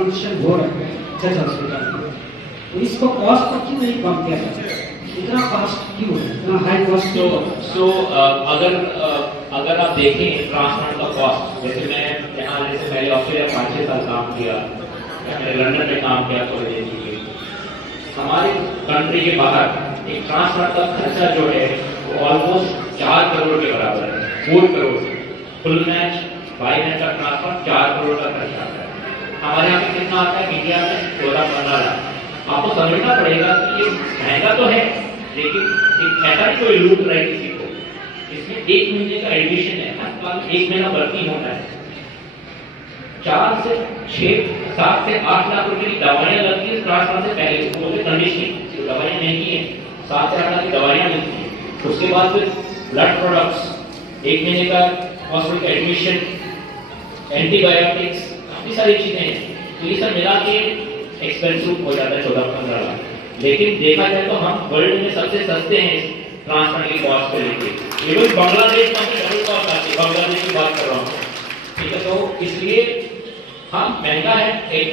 Transplantation हो रहा है जज हॉस्पिटल में, तो इसको कॉस्ट को क्यों नहीं कम किया जाता? इतना कॉस्ट क्यों है, इतना हाई कॉस्ट? अगर आप देखें ट्रांसप्लांट का कॉस्ट, जैसे मैं यहाँ जैसे पहले ऑस्ट्रेलिया 5-6 साल काम किया, मैंने लंदन में काम किया थोड़ी देर के लिए, हमारे कंट्री के बाहर एक ट्रांसप्लांट का खर्चा जो है वो ऑलमोस्ट 4 करोड़ के बराबर है, 4 crore. Full match by match का ट्रांसप्लांट 4 करोड़ का खर्चा आता है। हमारे यहाँ पे कितना आता है इंडिया में? 14-15 लाख। आपको समझना पड़ेगा कि ये महंगा तो है, लेकिन ऐसा नहीं कोई लूट रहा है किसी को। इसमें 1 महीने का एडमिशन है, हर 1 महीना भर्ती होना है, 4 से 6, 7 से 8 लाख रुपए की दवाइयां लगती है ट्रांसप्लांट से पहले, वो कंडीशनिंग जो दवाइयां महंगी है, 7 से 8 लाख की दवाइयां मिलती है। उसके बाद फिर ब्लड प्रोडक्ट्स, 1 महीने का हॉस्पिटल का एडमिशन, एंटीबायोटिक्स, काफी सारी चीजें हैं। तो ये सब मिला के एक्सपेंसिव हो जाता है 14-15 लाख। लेकिन देखा जाए तो हम वर्ल्ड में सबसे सस्ते हैं ट्रांसप्लांट की कॉस्ट को लेके। इवन बांग्लादेश में डबल कॉस्ट आती है, बांग्लादेश की बात कर रहा हूँ, ठीक है। तो इसलिए हाँ महंगा है, एक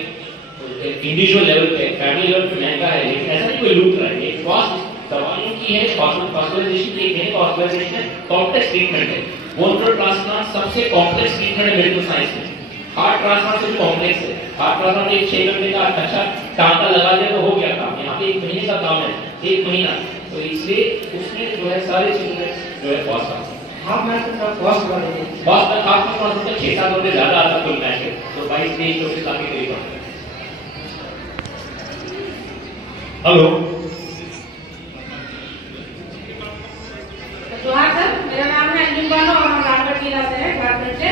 इंडिविजुअल लेवल पे, फैमिली लेवल पे महंगा है, लेकिन ऐसा नहीं कोई लूट रहा है। ये कॉस्ट दवाइयों की है, हॉस्पिटलाइजेशन की है, हॉस्पिटलाइजेशन कॉम्प्लेक्स ट्रीटमेंट है। बोन मैरो ट्रांसप्लांट सबसे कॉम्प्लेक्स ट्रीटमेंट है मेडिकल साइंस में। हार्ट ट्रांसप्लांट से कॉम्प्लेक्स है। हार्ट ट्रांसप्लांट एक 6 घंटे का अच्छा टांका लगा दे तो हो गया काम, यहाँ पे 1 महीने का काम है, 1 महीना। तो इसलिए उसमें जो है सारी चीजें जो है कॉस्ट आती है। हाफ मैच का कॉस्ट बढ़ गया, कॉस्ट का हाफ मैच का 6-7 रुपए ज्यादा आता फुल मैच के, तो 22-23 लाख के करीब आता है। हेलो जोहार सर, मेरा नाम है अंजुम बानो और हम रामगढ़ जिला से हैं, झारखंड से।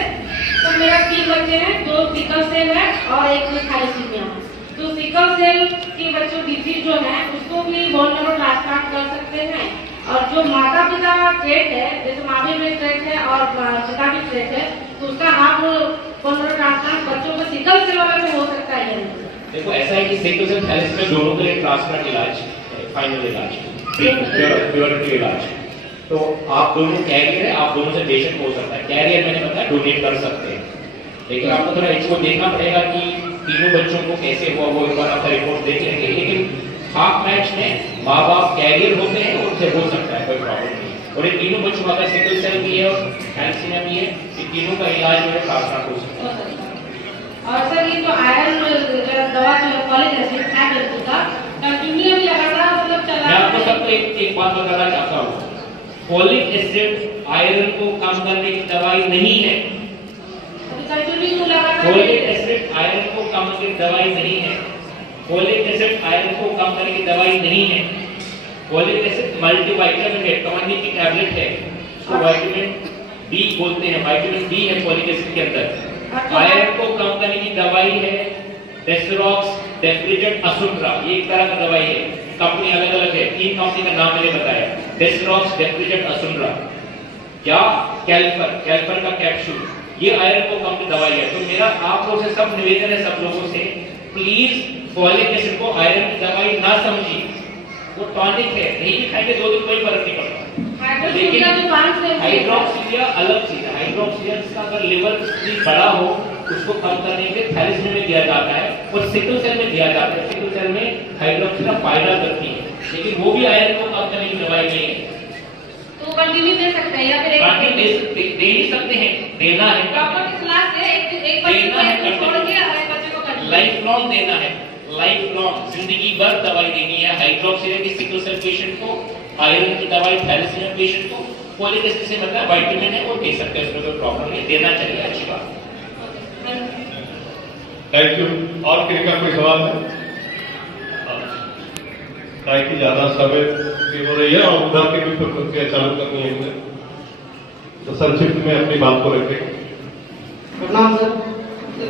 तो मेरा 3 बच्चे हैं, 2 सिकल सेल है और एक थैलेसीमिया है। तो सिकल सेल के बच्चों डिजीज जो है उसको भी बोन मैरो ट्रांसप्लांट कर सकते हैं, और जो माता पिता ट्रेट है, जैसे मावी में ट्रेट है और पिता भी ट्रेट है, तो उसका हाफ बोन मैरो ट्रांसप्लांट बच्चों को सिकल सेल वाले में हो सकता है। देखो ऐसा है कि सिकल सेल थैलेसीमिया दोनों के लिए ट्रांसप्लांट इलाज, फाइनल इलाज, प्योरिटी इलाज। तो आप दोनों कैरियर है, आप दोनों से पेशेंट हो सकता है। कैरियर मैंने बताया डोनेट कर सकते हैं, लेकिन आपको थोड़ा इसको देखना पड़ेगा कि तीनों बच्चों को कैसे हुआ, वो एक बार आपका रिपोर्ट देख लेंगे। लेकिन हाफ मैच में माँ बाप कैरियर होते हैं, उनसे हो सकता है, कोई प्रॉब्लम नहीं। और ये तीनों बच्चों का अगर सिकल सेल भी है और थैलेसीमिया भी है, ये तीनों का इलाज जो है ट्रांसप्लांट हो सकता है। और सर ये जो आयरन दवा जो फॉलिक एसिड है बिल्कुल का कंटिन्यू लगातार मतलब चला, मैं आपको सबको एक बात बताना चाहता हूँ, फॉलिक एसिड आयरन को कम करने की दवाई नहीं है। फॉलिक एसिड आयरन को कम करने की दवाई नहीं है। फॉलिक एसिड आयरन को कम करने की दवाई नहीं है। फॉलिक एसिड मल्टीविटामिन है, टॉनिक की टैबलेट है, उसको विटामिन डी बोलते हैं, विटामिन डी है फॉलिक एसिड के अंदर। आयरन को कम करने की दवाई है डेस्टरॉक्स, डेफ्रिजेंट, असुंड्रा, ये एक तरह का दवाई है। कंपनी अलग अलग है, 3 कंपनी का नाम मैंने बताया, डेस्टरॉक्स, डेफ्रिजेंट, असुंड्रा या कैल्पर का कैप्सूल, ये आयरन को कम की दवाई है। तो मेरा आप लोगों से सब निवेदन है, सब लोगों से, प्लीज फॉलिक एसिड को आयरन की दवाई ना समझिए, वो टॉनिक है, नहीं भी खाएंगे 2 दिन कोई फर्क नहीं पड़ता। लेकिन हाइड्रोक्सिलिया अलग चीज है। हाइड्रोक्सिलिया जिसका अगर लिवर स्ट्रीम बड़ा हो उसको कम करने के लिए थैलेसीमिया में दिया जाता है और सिकल सेल में दिया जाता है। सिकल सेल में हाइड्रोक्सिलिया फायदा करती है, लेकिन वो भी आयरन को कम करने की दवाई नहीं है। तो कंटिन्यू दे सकते हैं या फिर दे ही सकते हैं, देना है, डॉक्टर की सलाह से एक बच्चे को छोड़ के हर बच्चे को कंटिन्यू लाइफ लॉन्ग देना है, लाइफ लॉन्ग जिंदगी भर दवाई देनी है। हाइड्रोक्सिलिया की सिकल सेल पेशेंट को, आयरन की दवाई थैलेसीमिया पेशेंट को, फॉलिक एसिड से मतलब विटामिन है वो दे सकते हैं, उसमें कोई प्रॉब्लम नहीं, देना चाहिए, अच्छी बात। Thank you. और किसी का कोई सवाल है? ताकि ज्यादा समय भी हो रही है और उधर की भी प्रक्रिया चालू करनी है मुझे, तो संक्षिप्त में अपनी बात को रखें। प्रणाम सर,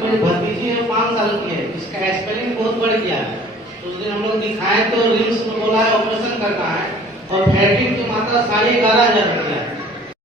मेरी भतीजी है 5 साल की है, इसका स्पेलिंग बहुत बढ़ गया है। तो उस दिन हम लोग दिखाए तो रिम्स में बोला है ऑपरेशन करना है, और फैटिंग की मात्रा 11,500 हो गया है।